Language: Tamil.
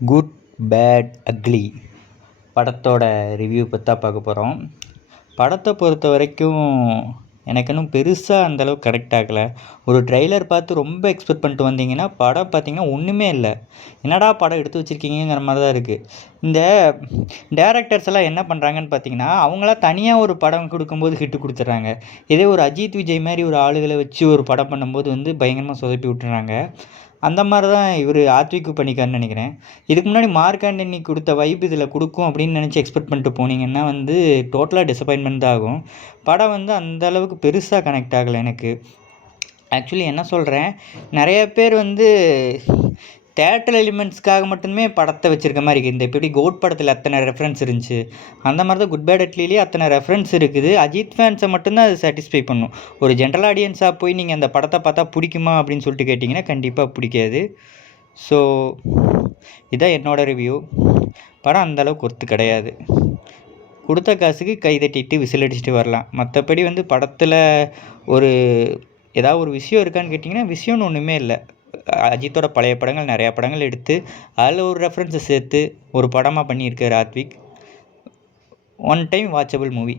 குட் பேட் அக்லி படத்தோட ரிவ்யூ பற்றி தான் பார்க்க போகிறோம். படத்தை பொறுத்த வரைக்கும் எனக்கு இன்னும் பெருசாக அந்தளவுக்கு கனெக்ட் ஆகலை. ஒரு ட்ரெய்லர் பார்த்து ரொம்ப எக்ஸ்பெக்ட் பண்ணிட்டு வந்தீங்கன்னா படம் பார்த்திங்கன்னா ஒன்றுமே இல்லை. என்னடா படம் எடுத்து வச்சுருக்கீங்கிற மாதிரி தான் இருக்குது. இந்த டேரக்டர்ஸ் எல்லாம் என்ன பண்ணுறாங்கன்னு பார்த்தீங்கன்னா, அவங்களாம் தனியாக ஒரு படம் கொடுக்கும்போது ஹிட்டு கொடுத்துட்றாங்க. இதே ஒரு அஜித் விஜய் மாதிரி ஒரு ஆளுகளை வச்சு ஒரு படம் பண்ணும்போது பயங்கரமாக சொதப்பி விட்டுறாங்க. அந்த மாதிரி தான் இவர் ஆத்விக்கு பண்ணிக்காருன்னு நினைக்கிறேன். இதுக்கு முன்னாடி மார்க் ஆண்டனி கொடுத்த வைப் இதில் கொடுக்கும் அப்படின்னு நினச்சி எக்ஸ்பெக்ட் பண்ணிட்டு போனீங்கன்னா டோட்டலாக டிசப்பாயின்மெண்ட் தான் ஆகும். படம் அந்த அளவுக்கு பெருசாக கனெக்ட் ஆகலை எனக்கு. ஆக்சுவலி என்ன சொல்கிறேன், நிறைய பேர் தேட்டர் எலிமெண்ட்ஸ்க்காக மட்டுமே படத்தை வச்சுருக்க மாதிரி இருக்குது. இந்த எப்படி கோட் படத்தில் அத்தனை ரெஃபரன்ஸ் இருந்துச்சு, அந்த மாதிரி தான் குட் பேட் அட்லிலேயே அத்தனை ரெஃபரன்ஸ் இருக்குது. அஜித் ஃபேன்ஸை மட்டும்தான் அது சாட்டிஸ்ஃபை பண்ணும். ஒரு ஜென்ரல் ஆடியன்ஸாக போய் நீங்கள் அந்த படத்தை பார்த்தா பிடிக்குமா அப்படின்னு சொல்லிட்டு கேட்டிங்கன்னா கண்டிப்பாக பிடிக்காது. ஸோ இதான் என்னோடய ரிவ்யூ. படம் அந்தளவுக்கு ஒர்த்து கிடையாது. கொடுத்த காசுக்கு கை தட்டிட்டு விசில் அடிச்சுட்டு வரலாம். மற்றபடி படத்தில் ஏதாவது ஒரு விஷயம் இருக்கான்னு கேட்டிங்கன்னா விஷயம்னு ஒன்றுமே இல்லை. அஜித்தோட பழைய படங்கள் நிறையா படங்கள் எடுத்து அதில் ஒரு ரெஃபரன்ஸை சேர்த்து ஒரு படமாக பண்ணியிருக்கார் Advik. One time watchable movie.